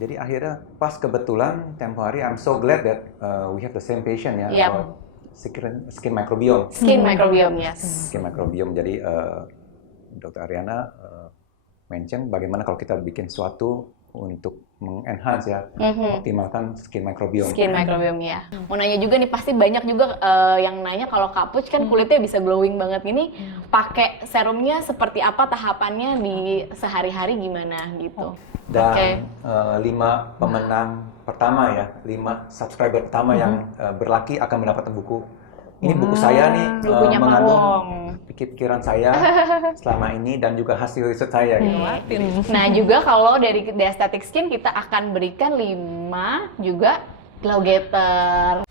Jadi akhirnya pas kebetulan tempo hari I'm so glad that we have the same passion ya Yep. about skin microbiome. Skin microbiome, yes. Skin microbiome. Jadi Dr. Ariana mention bagaimana kalau kita bikin sesuatu untuk mengenhance ya, optimalkan skin microbiome. Skin microbiome ya. Mau nanya juga nih, pasti banyak juga yang nanya kalau Kak Puch kan kulitnya bisa glowing banget ini, pakai serumnya seperti apa, tahapannya di sehari-hari gimana gitu. Dan 5 pemenang pertama ya, 5 subscriber pertama yang berlaki akan mendapatkan buku. Ini buku saya nih, Bukunya Pak mengandung Wong. pikiran saya selama ini dan juga hasil riset saya. Gitu. Nah juga kalau dari The Aesthetic Skin kita akan berikan 5 juga glow getter.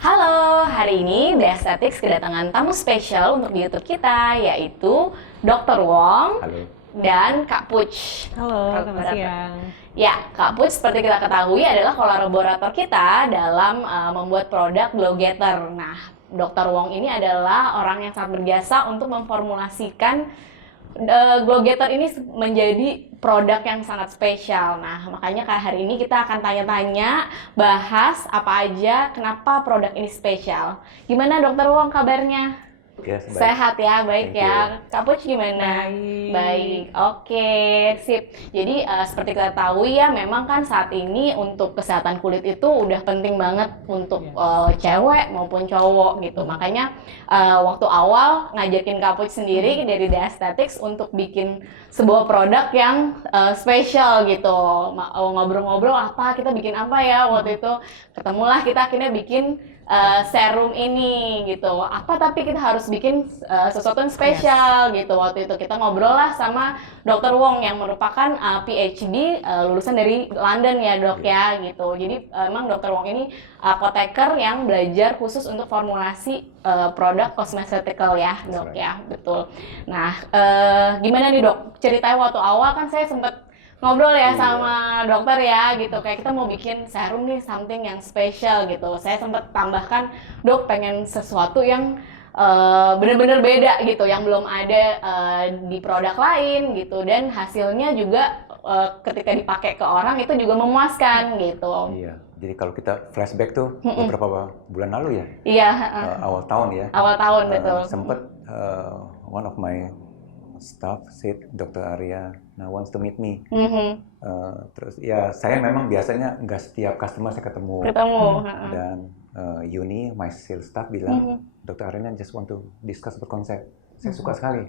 Halo, hari ini The Aesthetics kedatangan tamu spesial untuk di YouTube kita, yaitu Dr. Wong Halo. dan Kak Puch. Halo, selamat siang. Ya, Kak Puch seperti kita ketahui adalah kolaborator kita dalam membuat produk Glow Getter. Nah, Dr. Wong ini adalah orang yang sangat berjasa untuk memformulasikan Glow Getter ini menjadi produk yang sangat spesial. Nah, makanya hari ini kita akan tanya-tanya, bahas apa aja, kenapa produk ini spesial. Gimana Dr. Wong kabarnya? Yes, baik. Sehat ya, baik Thank ya. Kak Puch gimana? Baik. Baik, oke, sip. Jadi seperti kita tahu ya, memang kan saat ini untuk kesehatan kulit itu udah penting banget untuk cewek maupun cowok gitu. Makanya waktu awal ngajakin Kak Puch sendiri dari The Aesthetics untuk bikin sebuah produk yang spesial gitu. Ngobrol-ngobrol apa, kita bikin apa ya waktu itu. Ketemulah kita akhirnya bikin serum ini gitu. Apa tapi kita harus bikin sesuatu yang spesial gitu. Waktu itu kita ngobrol lah sama Dr. Wong yang merupakan PhD lulusan dari London ya dok ya gitu. Jadi emang Dr. Wong ini apoteker yang belajar khusus untuk formulasi produk cosmeceutical ya dok ya, betul. Nah gimana nih dok, ceritanya waktu awal kan saya sempat ngobrol ya sama dokter ya gitu, kayak kita mau bikin serum nih something yang spesial gitu. Saya sempat tambahkan, dok pengen sesuatu yang bener-bener beda gitu, yang belum ada di produk lain gitu, dan hasilnya juga ketika dipakai ke orang itu juga memuaskan gitu. Iya, jadi kalau kita flashback tuh beberapa bulan lalu ya, Iya, awal tahun ya. awal tahun betul. Sempet one of my staff said Dr. Ariana wants to meet me. Terus ya saya memang biasanya nggak setiap customer saya ketemu. Dan Yuni, my sales staff bilang Dr. Ariana just want to discuss about konsep. Saya suka sekali.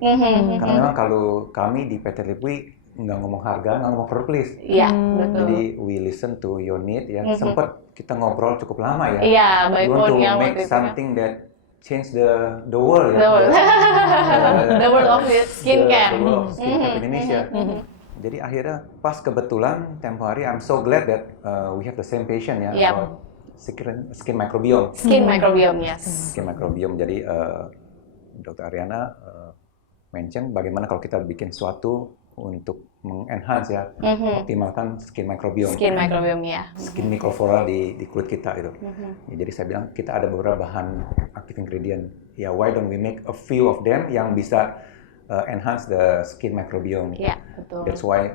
Karena memang kalau kami di PT Lipwi nggak ngomong harga, nggak ngomong produk list. Iya, betul. Jadi we listen to your need ya. Sempet kita ngobrol cukup lama ya. Iya, by We want to phone ya make waktu itu ya. something that change the world ya. The world. The world of skincare. The world of skincare Indonesia. Jadi akhirnya pas kebetulan tempo hari I'm so glad that we have the same passion ya Yep. about skin microbiome. Skin microbiome, yes. Skin microbiome. Jadi Dr. Ariana mention bagaimana kalau kita bikin sesuatu untuk mengenhance ya, optimalkan skin microbiome. Skin microbiome ya. Skin microflora di kulit kita itu. Ya, jadi saya bilang kita ada beberapa bahan active ingredient. Ya, why don't we make a few of them yang bisa enhance the skin microbiome. Iya, betul. That's why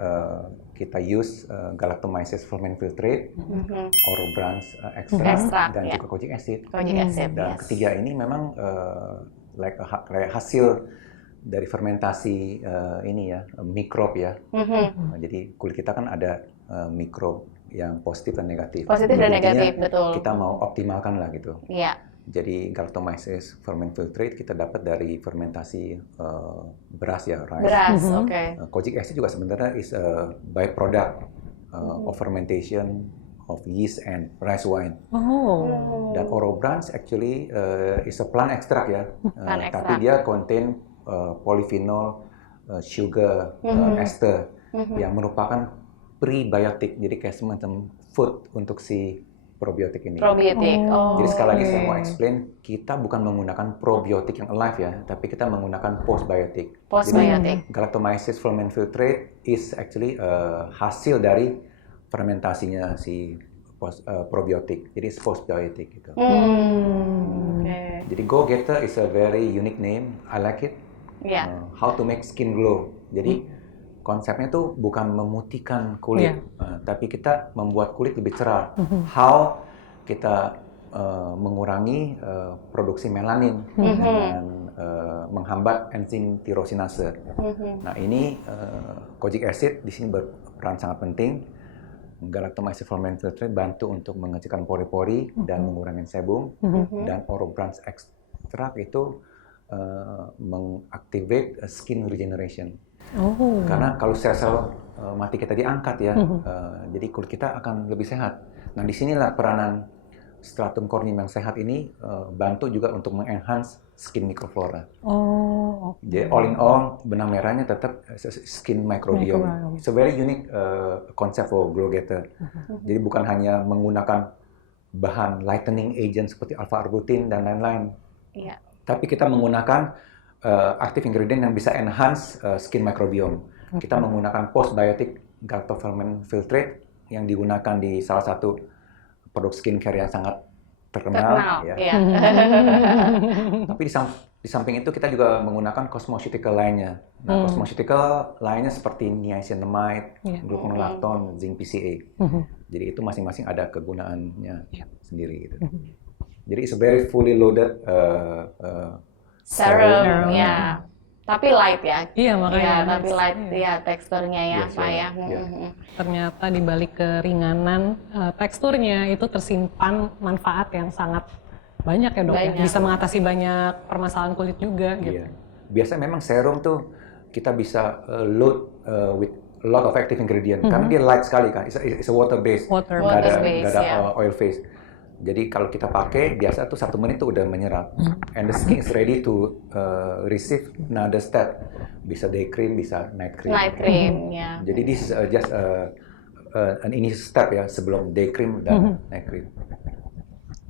kita use galactomyces fulminfiltrate, Orobranch extract, dan ya. juga kojic acid. Kojic acid, Dan yes. ketiga ini memang kayak hasil dari fermentasi ini ya, mikrob ya. Jadi kulit kita kan ada mikrob yang positif dan negatif. Positif dan Intinya negatif, betul. Kita mau optimalkan lah gitu. Iya. Jadi galactomyces fulminfiltrate kita dapat dari fermentasi beras ya, rice. Beras, oke. Kojic acid juga sebenarnya is a byproduct of fermentation of yeast and rice wine. Dan Orobranch actually is a plant extract ya. Plant extract. Tapi dia contain polyphenol, sugar, ester yang merupakan prebiotik. Jadi kayak semacam food untuk si probiotik ini. Probiotik. Jadi sekali lagi saya mau explain, kita bukan menggunakan probiotik yang alive ya, tapi kita menggunakan postbiotik. Postbiotik. Jadi galactomyces fulminfiltrate is actually hasil dari fermentasinya si probiotik. Jadi postbiotik gitu. Oke. Jadi Go Getter is a very unique name. I like it. Yeah. How to make skin glow. Jadi konsepnya tuh bukan memutihkan kulit, tapi kita membuat kulit lebih cerah. How kita mengurangi produksi melanin dengan menghambat enzim tirosinase. Nah ini kojic acid di sini berperan sangat penting. Galactomyces fulminante bantu untuk mengecilkan pori-pori dan mengurangi sebum, dan Orobranch extract itu mengaktifkan skin regeneration. Karena kalau sel-sel mati kita diangkat ya, jadi kulit kita akan lebih sehat. Nah disinilah peranan stratum corneum yang sehat ini bantu juga untuk mengenhance skin microflora. Jadi all in all, benang merahnya tetap skin microbiome. It's a very unique concept for Glow Getter. Jadi bukan hanya menggunakan bahan lightening agent seperti alpha-arbutin dan lain-lain, tapi kita menggunakan active ingredient yang bisa enhance skin microbiome. Kita menggunakan postbiotic galactofilament filtrate yang digunakan di salah satu produk skincare yang sangat terkenal. Ya. Tapi di samping itu kita juga menggunakan cosmeceutical lainnya. Nah, cosmeceutical lainnya seperti niacinamide, gluconolactone, zinc PCA. Jadi itu masing-masing ada kegunaannya sendiri. Gitu. Jadi it's a very fully loaded serum, ya. Tapi light ya. Iya, makanya. Ya, tapi light ya teksturnya ya, Pak ya. Ternyata di balik keringanan teksturnya itu tersimpan manfaat yang sangat banyak ya, Dok. Ya? Bisa mengatasi banyak permasalahan kulit juga gitu. Biasanya memang serum tuh kita bisa load with a lot of active ingredient karena dia light sekali kan. It's a water based. Nggak ada oil phase. Jadi kalau kita pakai, biasa tuh 1 menit tuh udah menyerap. And the skin is ready to receive another step. Bisa day cream, bisa night cream. Night cream, ya. Jadi this is just an initial step ya, sebelum day cream dan night cream.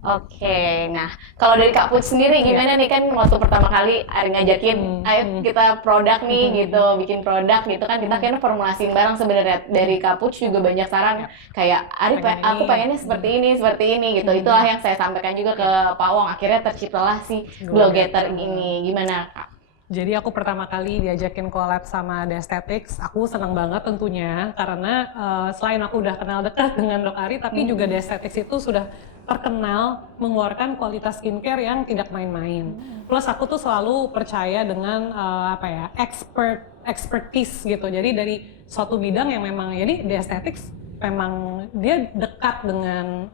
Oke, nah kalau dari Kak Puts sendiri gimana nih, kan waktu pertama kali Ari ngajakin, ayo kita produk nih gitu, bikin produk gitu kan, kita kan formulasiin bareng sebenarnya. Dari Kak Puts juga banyak saran kayak Ari, aku pengennya seperti ini gitu. Itulah yang saya sampaikan juga ke Pak Wong, akhirnya terciptalah si Glow Getter ini. Gimana Kak? Jadi aku pertama kali diajakin collab sama The Aesthetics, aku senang banget tentunya karena selain aku udah kenal dekat dengan Dok Ari, tapi juga The Aesthetics itu sudah terkenal mengeluarkan kualitas skincare yang tidak main-main. Plus aku tuh selalu percaya dengan expertise gitu. Jadi dari suatu bidang yang memang, jadi The Aesthetics memang dia dekat dengan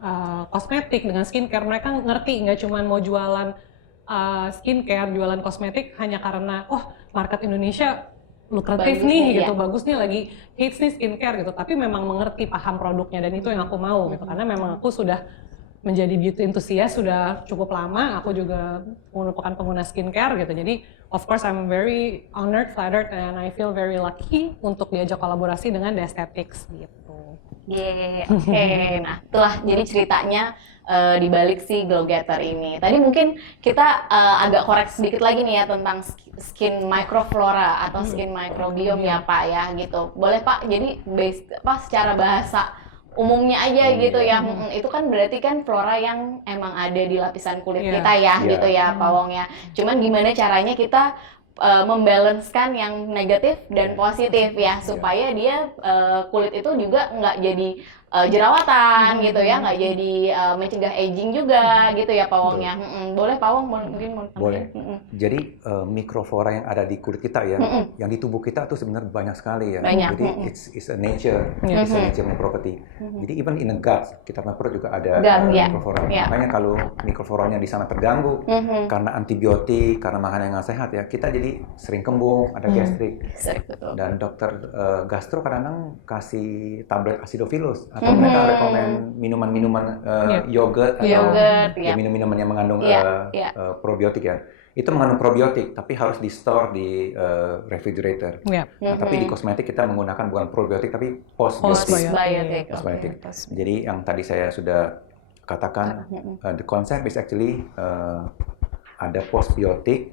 kosmetik, dengan skincare. Mereka ngerti, nggak cuma mau jualan skincare, jualan kosmetik hanya karena market Indonesia lukratif nih gitu, bagus nih, lagi hits nih skincare gitu, tapi memang mengerti, paham produknya, dan itu yang aku mau gitu, karena memang aku sudah menjadi beauty enthusiast sudah cukup lama. Aku juga merupakan pengguna skincare gitu, jadi of course I'm very honored, flattered, and I feel very lucky untuk diajak kolaborasi dengan The Aesthetics gitu. Oke. Nah itulah jadi ceritanya di balik si Glow Getter ini. Tadi mungkin kita agak koreksi sedikit lagi nih ya tentang skin microflora atau skin microbiome ya Pak ya gitu. Boleh Pak, jadi secara bahasa umumnya aja gitu ya, itu kan berarti kan flora yang emang ada di lapisan kulit kita ya, gitu ya Pak Wong ya. Cuman gimana caranya kita membalancekan yang negatif dan positif ya, supaya dia kulit itu juga nggak jadi jerawatan gitu ya, nggak jadi mencegah aging juga gitu ya Pak Wong ya. Boleh Pak Wong mungkin mau boleh. Jadi mikroflora yang ada di kulit kita ya, yang di tubuh kita tuh sebenarnya banyak sekali ya. Banyak. Jadi it's a nature, it's a nature property. Jadi even in the gut, kita perut juga ada mikroflora. Makanya kalau mikrofloranya di sana terganggu karena antibiotik, karena makanan yang nggak sehat ya, kita jadi sering kembung, ada gastrik. Dan dokter gastro kadang-kadang kasih tablet acidophilus, atau mereka rekomen minuman-minuman yogurt atau minum-minuman yang mengandung probiotik ya. Itu mengandung probiotik, tapi harus di store di refrigerator. Nah, tapi di kosmetik kita menggunakan bukan probiotik tapi postbiotik. Jadi yang tadi saya sudah katakan, the concept is actually ada postbiotik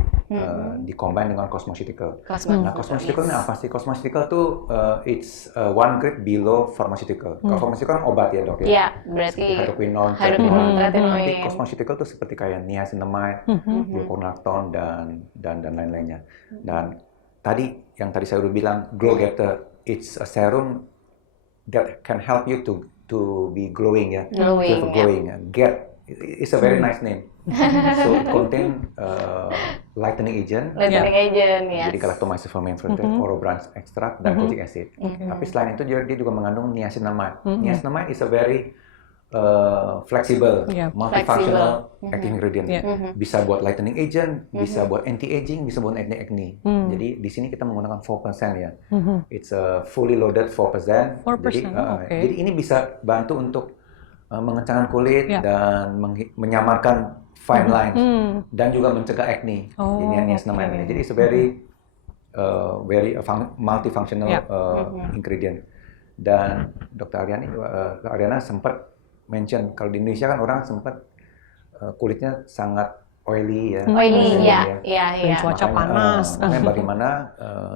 di-combine dengan cosmeceutical. Nah, cosmeceutical ini apa sih? Cosmeceutical tuh it's one grade below pharmaceutical. Kalau pharmaceutical kan obat ya Dok ya. berarti hydroquinone, hydroquinone, tretinoin. tretinoin. Tapi cosmeceutical itu seperti kayak niacinamide, gluconolactone dan lain-lainnya. Dan yang tadi saya udah bilang, Glow Getter, it's a serum that can help you to be glowing ya, Glowing, glowing. Get it's a very nice name. So it contain lightening agent. Lightening agent, yes. Jadi galactomyces fermentated, Orobranch extract, dan kojic acid. Tapi selain itu dia juga mengandung niacinamide. Niacinamide is a very flexible, multifunctional active ingredient. Bisa buat lightening agent, bisa buat anti-aging, bisa buat anti-acne. Jadi di sini kita menggunakan 4% ya. It's a fully loaded 4%. Jadi ini bisa bantu untuk mengencangkan kulit dan menyamarkan fine lines dan juga mencegah acne. Ini niacinamide ini. Jadi it's a very multifunctional ingredient. Dan Dr. Ariana sempat mention kalau di Indonesia kan orang sempat kulitnya sangat oily ya. Oily, iya. Cuaca panas. Makanya bagaimana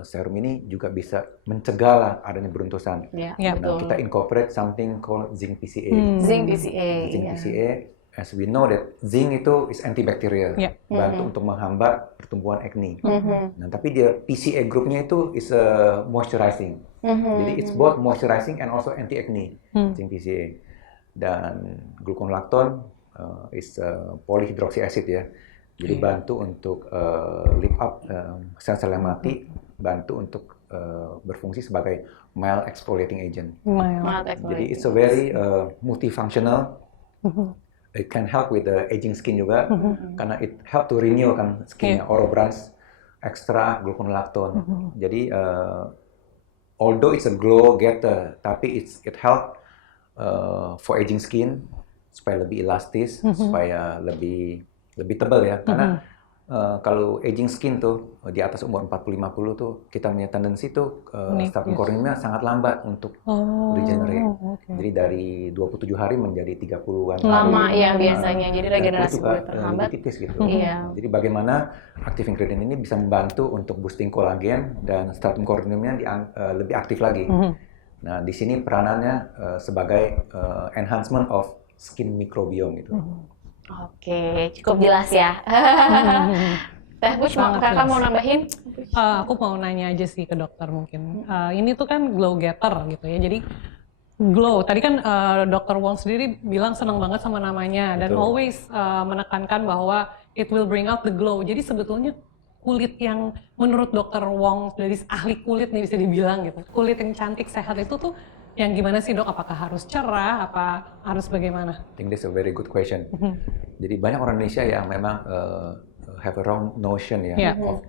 serum ini juga bisa mencegah lah adanya beruntusan. Betul. Kita incorporate something called zinc PCA. Zinc PCA. Zinc PCA, as we know that zinc itu is antibacterial, bantu untuk menghambat pertumbuhan acne. Nah, tapi dia PCA grupnya itu is moisturizing. Jadi it's both moisturizing and also anti-acne, zinc PCA. Dan gluconolactone is polyhydroxy acid ya. Jadi bantu untuk lift up sel-sel yang mati, bantu untuk berfungsi sebagai mild exfoliating agent. Jadi it's a very multifunctional. It can help with the aging skin juga, karena it help to renew kan skinnya. Orobranch extract, gluconolactone. Jadi although it's a glow getter, tapi it help for aging skin supaya lebih elastis, supaya lebih tebal ya. Karena kalau aging skin tuh di atas umur 40-50 tuh kita punya tendensi tuh starting corneumnya sangat lambat untuk regenerate. Jadi dari 27 hari menjadi 30-an. Lama ya biasanya. Jadi regenerasi kulit terhambat. Tipis gitu. Jadi bagaimana active ingredient ini bisa membantu untuk boosting kolagen dan starting corneumnya lebih aktif lagi. Nah, di sini peranannya sebagai enhancement of skin microbiome gitu. Oke, cukup jelas ya. Teh Bush, kakak mau nambahin? Aku mau nanya aja sih ke dokter mungkin. Ini tuh kan glow getter gitu ya. Jadi glow, tadi kan Dr. Wong sendiri bilang senang banget sama namanya dan always menekankan bahwa it will bring out the glow. Jadi sebetulnya kulit yang menurut Dr. Wong dari ahli kulit nih bisa dibilang gitu, kulit yang cantik sehat itu tuh yang gimana sih dok? Apakah harus cerah? Apa harus bagaimana? I think that's a very good question. Jadi banyak orang Indonesia yang memang have a wrong notion ya of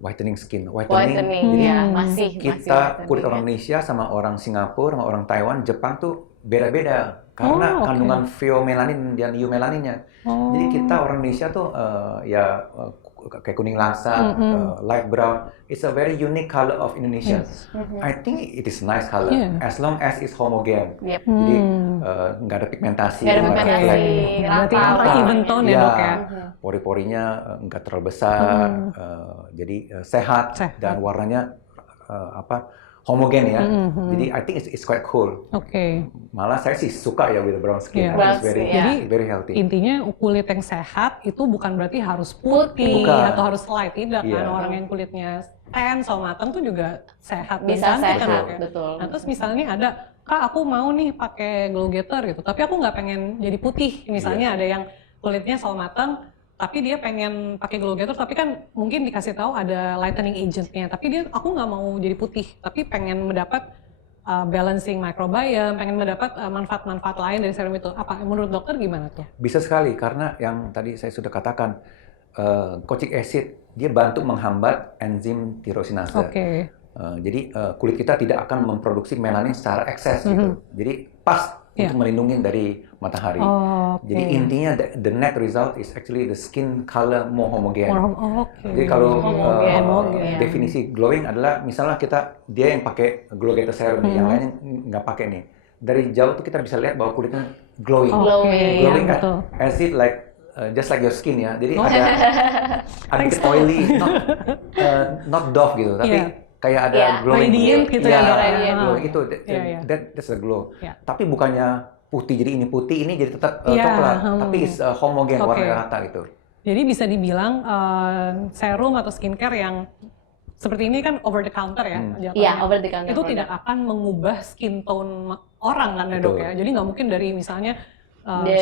whitening skin. Whitening ya masih kita kulit orang Indonesia sama orang Singapura, sama orang Taiwan, Jepang tuh beda-beda karena kandungan pheomelanin dan eumelaninnya. Jadi kita orang Indonesia tuh kayak kuning langsat, light brown. It's a very unique color of Indonesia. I think it is nice color as long as it's homogen. Jadi nggak ada pigmentasi. Berarti even tone ya dok ya. Pori-porinya nggak terlalu besar. Jadi sehat dan warnanya homogen ya. Jadi I think it's quite cool. Malah saya sih suka ya with the brown skin. It's very healthy. Intinya kulit yang sehat itu bukan berarti harus putih atau harus light, tidak kan. Orang yang kulitnya tan sama matang tuh juga sehat. Bisa sehat, betul. Nah terus misalnya ada, Kak aku mau nih pakai glow getter gitu, tapi aku nggak pengen jadi putih. Misalnya ada yang kulitnya sama matang, tapi dia pengen pakai glow getter, tapi kan mungkin dikasih tahu ada lightening agentnya, tapi aku nggak mau jadi putih, tapi pengen mendapat balancing microbiome, pengen mendapat manfaat-manfaat lain dari serum itu. Apa menurut dokter gimana tuh? Bisa sekali, karena yang tadi saya sudah katakan, kojic acid dia bantu menghambat enzim tirosinase. Jadi kulit kita tidak akan memproduksi melanin secara ekses gitu. Jadi pas untuk melindungi dari matahari. Jadi intinya the net result is actually the skin color more homogen. Jadi kalau definisi glowing adalah misalnya dia yang pakai glow getter serum, yang lain nggak pakai nih. Dari jauh tuh kita bisa lihat bahwa kulitnya glowing. Glowing as if like just like your skin ya. Jadi ada dikit oily, not doff gitu, tapi kayak ada glowing radiant gitu glow itu that's a glow. Tapi bukannya putih jadi ini putih, ini jadi tetap coklat, tapi is homogen, warna rata gitu. Jadi bisa dibilang serum atau skincare yang seperti ini kan over the counter ya, Iya, over the counter. Itu tidak akan mengubah skin tone orang kan ya dok ya. Jadi nggak mungkin dari misalnya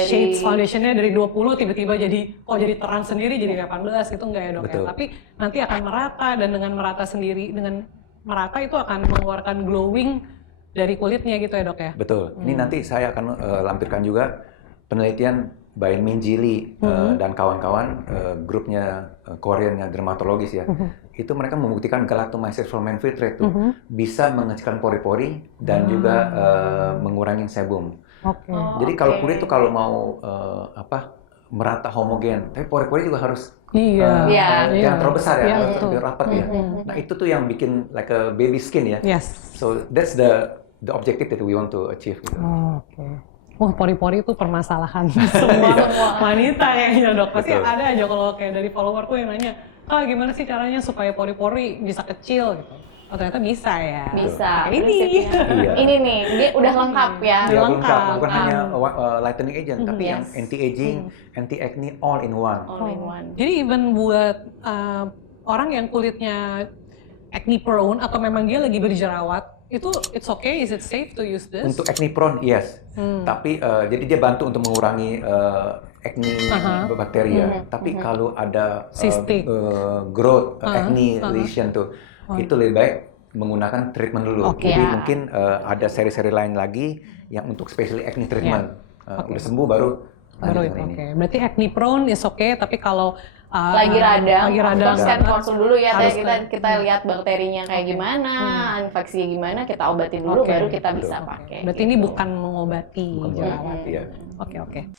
shades foundationnya dari 20 tiba-tiba jadi terang sendiri jadi 18 itu enggak ya dok ya. Tapi nanti akan merata, dan dengan merata sendiri, dengan merata itu akan mengeluarkan glowing dari kulitnya gitu ya dok ya. Betul. Ini nanti saya akan lampirkan juga penelitian by Min-Ji Lee dan kawan-kawan grupnya Koreanya dermatologis ya. Itu mereka membuktikan galactomyces fulmen filtrate itu bisa mengecilkan pori-pori dan juga mengurangi sebum. Jadi kalau kulit tuh kalau mau merata homogen, tapi pori-pori juga harus jangan terlalu besar ya, harus lebih rapat ya. Nah itu tuh yang bikin like a baby skin ya. So that's the objective that we want to achieve gitu. Wah, pori-pori itu permasalahan semua wanita kayaknya dok. Pasti ada aja kalau kayak dari followerku yang nanya, gimana sih caranya supaya pori-pori bisa kecil gitu. Oh ternyata bisa ya. Bisa. Ini. Ini nih, dia udah lengkap ya. Lengkap. Bukan hanya lightening agent, tapi yang anti-aging, anti-acne, all in one. All in one. Jadi even buat orang yang kulitnya acne prone atau memang dia lagi berjerawat, itu it's okay, is it safe to use this? Untuk acne prone, yes. Tapi jadi dia bantu untuk mengurangi acne bakteri ya. Tapi kalau ada growth acne lesion tuh, itu lebih baik menggunakan treatment dulu. Jadi mungkin ada seri-seri lain lagi yang untuk specially acne treatment. Udah sembuh baru ini. Berarti acne prone is okay, tapi kalau lagi radang, kan konsul dulu ya, kita lihat bakterinya kayak gimana, infeksinya gimana, kita obatin dulu baru kita bisa pakai. Berarti ini bukan mengobati jerawat. Iya. Oke.